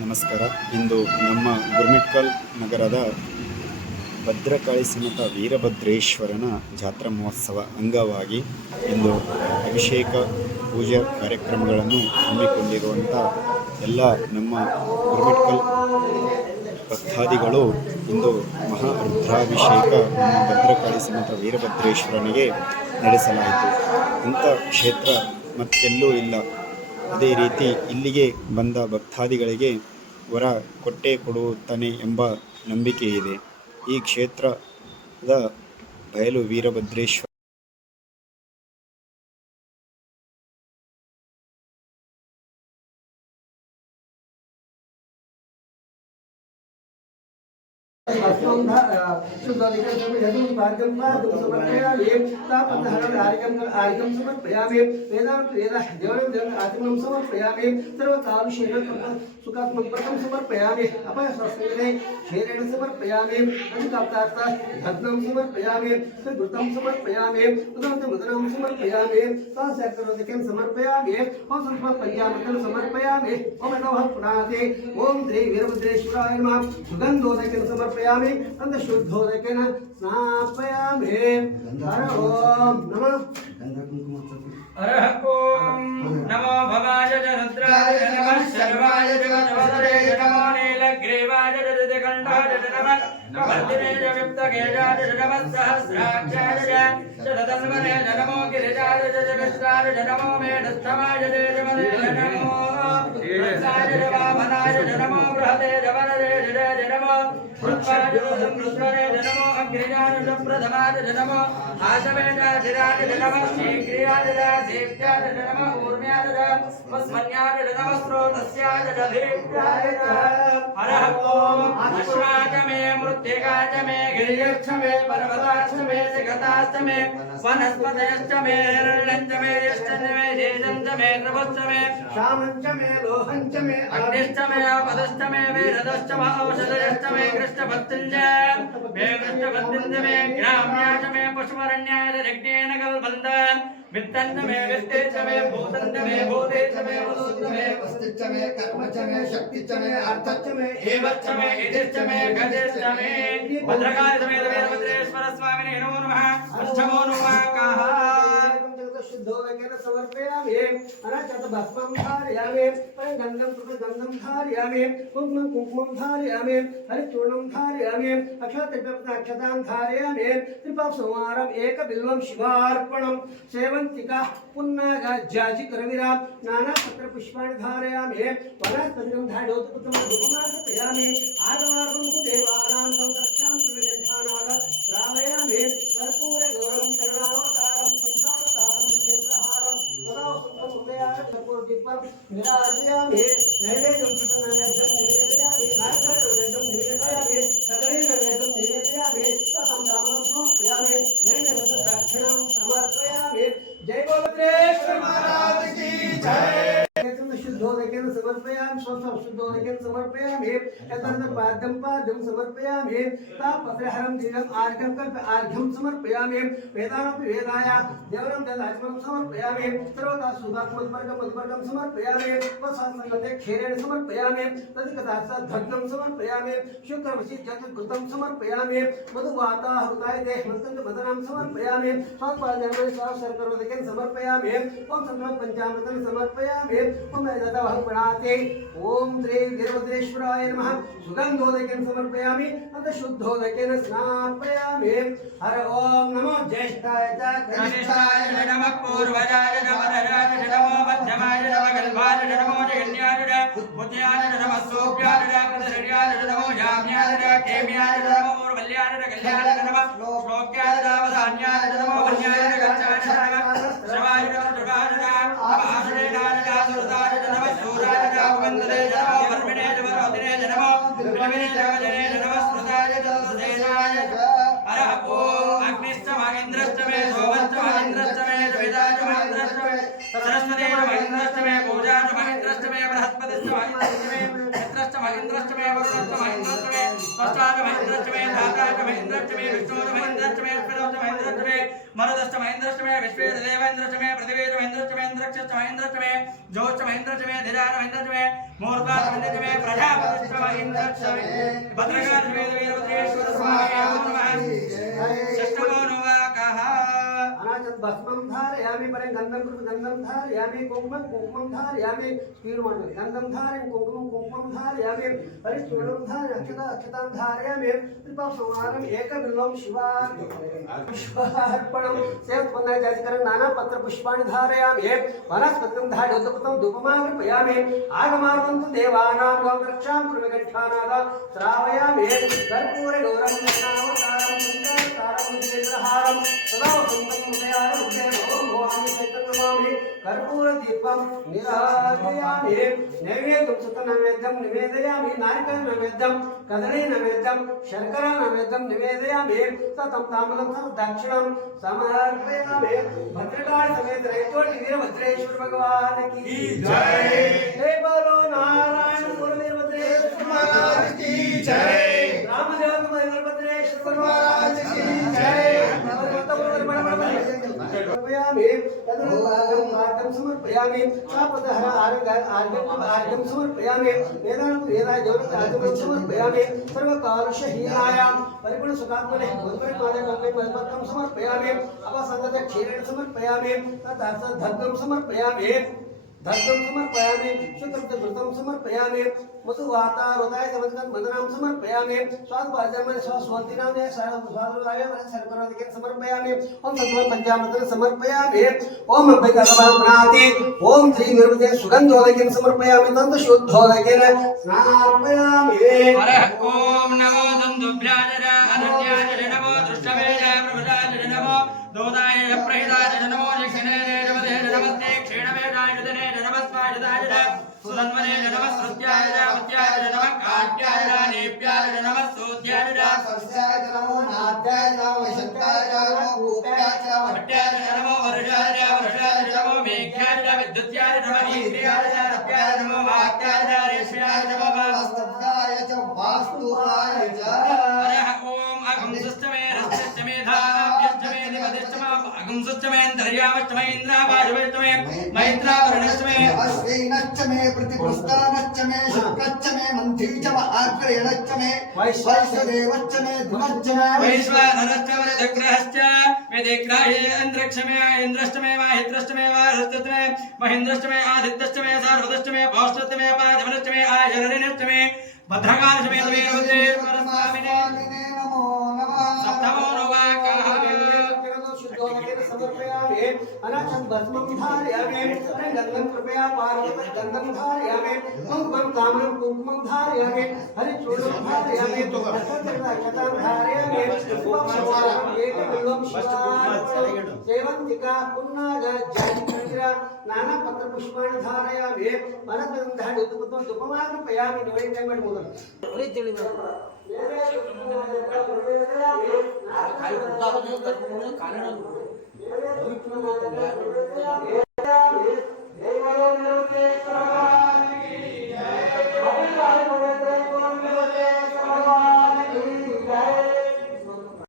ನಮಸ್ಕಾರ. ಇಂದು ನಮ್ಮ ಗುರ್ಮಿಟ್ಕಲ್ ನಗರದ ಭದ್ರಕಾಳಿ ಸಮೇತ ವೀರಭದ್ರೇಶ್ವರನ ಜಾತ್ರಾ ಮಹೋತ್ಸವ ಅಂಗವಾಗಿ ಇಂದು ಅಭಿಷೇಕ ಪೂಜಾ ಕಾರ್ಯಕ್ರಮಗಳನ್ನು ಹಮ್ಮಿಕೊಂಡಿರುವಂಥ ಎಲ್ಲ ನಮ್ಮ ಗುರ್ಮಿಟ್ಕಲ್ ಭಕ್ತಾದಿಗಳು ಇಂದು ಮಹಾರುದ್ರಾಭಿಷೇಕ ನಮ್ಮ ಭದ್ರಕಾಳಿ ಸಮೇತ ವೀರಭದ್ರೇಶ್ವರನಿಗೆ ನಡೆಸಲಾಯಿತು. ಇಂಥ ಕ್ಷೇತ್ರ ಮತ್ತೆಲ್ಲೂ ಇಲ್ಲ. ಅದೇ ರೀತಿ ಇಲ್ಲಿಗೆ ಬಂದ ಭಕ್ತಾದಿಗಳಿಗೆ ವರ ಕೊಟ್ಟೇ ಕೊಡುತ್ತಾನೆ ಎಂಬ ನಂಬಿಕೆ ಇದೆ. ಈ ಕ್ಷೇತ್ರದ ಬಯಲು ವೀರಭದ್ರೇಶ್ವರ समर्पयामि अपयस्वस्मिने क्षेरेण समर्पयामि भग्नं समर्पयामि घृतं समर्पयामि उदरं समर्पयामि सासकरोदकं समर्पयामि ओम पंचामृतं समर्पयामि ओम नमः पुनाते ओम श्री वीरभद्रेश्वराय नमः सुगंधोदकं समर्पयामि अंत शुद्धोदकेन स्नापयामि हर ओम नमः हर ओम नमो भवाय रुद्राय नमः सर्वाय जगन्नाथाय नमो नीलग्रीवाय जगदकण्ठाय नमः वर्धिने विप्तगेजाय नमः सहस्राक्षाय शततन्वने नमो गिरिजाय जगस्ताय नमो मेढस्थमाय नमो वत्साय वामनाय नमो बृहते जवनरे नमो पुष्पाय रुद्रने नमो अग्निजाय प्रथमाय नमो आशवेजाय नमः शीघ्रियाय देव्याय नमः ऊर्म्याय वस्मन्याय नमः स्रोतस्याय दधीभ्याय हरः ओम अश्वाच मे मृत्तिकाच मे गिरियच्छ मे पर्वताच्च मे जगताच्च मे वनस्पतयश्च मे हिरण्यञ्च मे यश्च मे शेषञ्च मे नभश्च मे श्यामञ्च मे लोहञ्च मे अग्निश्च मे पदश्च मे वेदश्च मे औषधयश्च मे कृष्णभक्तिञ्च मे कृष्णभक्तिञ्च मे ग्राम्याच मे पशुमरण्याय रग्नेन कल्पन्त वित्तञ्च मे वित्तेच मे भूतञ्च मे भूतेच मे वसुश्च मे वस्तिश्च मे कर्मच मे शक्तिश्च मे अर्थश्च मे एवच्च मे इतिश्च मे गतिश्च मे भद्रकाली समेत वीरभद्रेश्वर स्वामिने नमो नमः अष्टमो नमः काः शुद्धोदकेन समर्पयामि अनचत भस्मं धारयामि गन्धं गन्धं धारयामि कुङ्कुमं धारयामि हरिचूर्णं धारयामि अक्षतां धारयामि त्रिपासंहारम् एकबिल्वं शिवार्पणं सेवन्तिका पुन्नागाज्जाजिकरविरा नानापत्रपुष्पाणि धारयामि वनस्पतिं धारयोतपुत्रं धूपमार्पयामि आगमार्गं तु देवानां संरक्षां त्रिविधनाद श्रावयामि कर्पूरगौरवं करुणावतारं संसारतारं क्षेत्रहारं कर्पूरदीपं निराजयामि नैवेद्यं कृतनैवेद्यं निवेदयामि नारिकेलनैवेद्यं निवेदयामि सकलेनैवेद्यं निवेदयामि ततं तामनं समर्पयामि नैवेद्यं दक्षिणं समर्पयामि जय भद्रेश्वर महाराज की जय शुद्धोदकेन समर्पयामि शुद्धोदकेन समर्पयामि पाद्यं समर्पयामि तापत्रहरं दिव्यम् आर्घ्यं कल्प आर्घ्यं समर्पयामि वेदानपि वेदाय देवनं ददाचमं समर्पयामि सर्वदा सुधात्मद्वर्गं समर्पयामि वसासंगते क्षेरेण समर्पयामि तदिकदासात् भग्नं समर्पयामि शुक्रमसि जगत्कृतं समर्पयामि मधुवाता हृताय देहमन्तं मदनं समर्पयामि स्वात्पादयामि सहस्रकरोदकेन समर्पयामि ओम संक्रम पंचामृतं समर्पयामि ओम ददावः प्रणाते ओम श्री वीरभद्रेश्वराय नमः सुगंधोदकेन समर्पयामि अत शुद्धोदकेन स्नापयामि हर ओम नमो ज्येष्ठाय च कनिष्ठाय नमः पूर्वजाय नमः नमो मध्यमाय नमः गल्भाय नमो जगन्याय मुद्याय नमः सोप्याय प्रदर्याय नमो जाम्याय केम्याय नमो उर्वल्याय कल्याय नमः श्लोक्याय नमः धान्याय नमो वन्याय गच्छाय नमः श्रवाय नमः दुर्गाय नमः आश्रयाय नमः सुरदाय नमः सूराय नमः वन्दने नमः वर्मिणे नमः रोदिने नमः विलविने नमः स्मृताय नमः सेनाय हरः ओम अग्निश्च महेन्द्रश्च मे सोमश्च महेन्द्रश्च मे वेदाय महेन्द्रश्च मे सरस्वती महेन्द्रश्च मे पूजा महेन्द्रश्च मे बृहस्पतिश्च महेन्द्रश्च मे मित्रश्च महेन्द्रश्च मे वरुणश्च महेन्द्रश्च मे त्वष्टाय महेन्द्रश्च मे धाताय महेन्द्रश्च मे विष्णुश्च महेन्द्रश्च मे स्पृहश्च महेन्द्रश्च मे मरुदश्च महेन्द्रश्च मे विश्वेदेवेन्द्रश्च मे पृथिवीर्महेन्द्रश्च मे इन्द्रश्च महेन्द्रश्च मे ज्योश्च महेन्द्रश्च मे धीराय महेन्द्रश्च मे मूर्धाय महेन्द्रश्च मे प्रजापतिष्ठम इंद्रक्षमे भद्रकाल समेत वीरभद्रेश्वर स्वामी नमः षष्ठमो नवाकः अनाचत भस्मं धारयामि परे गंधं धारयामि कुंकुमं धारयामि स्पीडमान गंधं धारयामि कुंकुमं धारयामि हरिचूर्णं धारयामि अक्षतां धारयामि त्रिपासमारं एकबिल्वं शिवार्पणं सेवपन्ना जातिकरण नाना पत्र पुष्पाणि धारयामि वनस्पतिं धारयोदपतं धूपमार्पयामि आगमार्पन्तु देवानां गौरक्षां कुर्मगच्छानादा श्रावयामि कर्पूरे गौरं नामतारं तारं मुद्रेन्द्रहारं सदा वसन्तं मुदयार मुदे भवं भवामि चैतन्यमामि कर्पूरदीपं निराजयामि नैवेद्यं सुतनैवेद्यं निवेदयामि नारिकेल नैवेद्यं कदली नैवेद्यं शर्करा नैवेद्यं निवेदयामि ततं ताम्बूलं दक्षिणं समर्पयामि भद्रकाल समेत रैतोटी वीरभद्रेश्वर भगवान की जय हे बोलो नारायण बोलो वीरभद्रेश्वर महाराज की जय रामदेव वीरभद्रेश्वर महाराज की जय समर्पयामि तदनुभागं समर्पयामि सापदहर आर्घ्यं समर्पयामि वेदाय जगदाजं समर्पयामि सर्वकालशहीनायां परिपूर्णसुखात्मने गुरुपरिपादकं समर्पयामि अपसन्दते क्षीरेण समर्पयामि तदर्थं समर्पयामि धर्मं समर्पयामि शुक्रघृतं समर्पयामि मधुवातारुदाय समर्पण मदनां समर्पयामि स्वादभाजनमय स्वस्वतिनाम स्वादुराय सर्वराधिके समर्पयामि ओम तत्व पंचामृतं समर्पयामि ओम अभ्यगतभावनाति ओम श्री गुरुदेव सुगंधोदकं समर्पयामि तंत शुद्धोदकेन स्नापयामि हरः ओम नमो दन्दुभ्याजर अनन्याय नमो दृष्टवेज प्रभुजाय नमो दोदाय प्रहिताय नमो दक्षिणे नमते नमस्ते क्षीणवेदाय नमस्वाय सुधन्वने नमः श्रुत्याय मत्याय नमः काट्याय नेप्याय नमः सोत्याय सस्याय नमो नाद्याय नमो वैशंकाय नमो गोप्याय नमो भट्टाय नमो वर्षाय नमो मेघ्याय विद्युत्याय नमः इंद्रियाय रत्याय नमो वाक्याय रेष्याय नमो वास्तव्याय च वास्तुहाय च हरः ओम अगम सस्तमे रस्तमे धाभ्यस्तमे निपदिस्तमे अगम सस्तमे अंतर्यामस्तमे इंद्रावाजवस्तमे मैत्रावरणस्तमे अश्विनश्च मे प्रतिपुष्टानश्च मे शुक्रश्च मे मंथी च आग्रेणश्च मे वैश्वदेवश्च मे धुनश्च मे वैश्वानरश्च वरदग्रहश्च मे दिग्राहे अंतरिक्ष मे इंद्रश्च मे माहित्रश्च मे वारस्तश्च मे महेन्द्रश्च मे आदित्यश्च मे सार्वतश्च मे पौष्टश्च मे पादमनश्च मे आयरण्यश्च मे भद्रकाल समेत वीरभद्रेश्वर स्वामिने नमो नमः सप्तमो नवाकः समर्पयामि अनाथं भस्मं धारयामि गंधं कृपया पार्वती गंधं धारयामि कुंकुमं ताम्रं कुंकुमं धारयामि हरिचूर्णं धारयामि अक्षतां धारयामि एकबिल्वं शिवार्पणं सेवन्तिका पुन्नाग जातिकर्मिरा नाना पत्र पुष्पाणि धारयामि वनस्पतिं धारयामि धूपमार्पयामि नैवेद्यं मोदक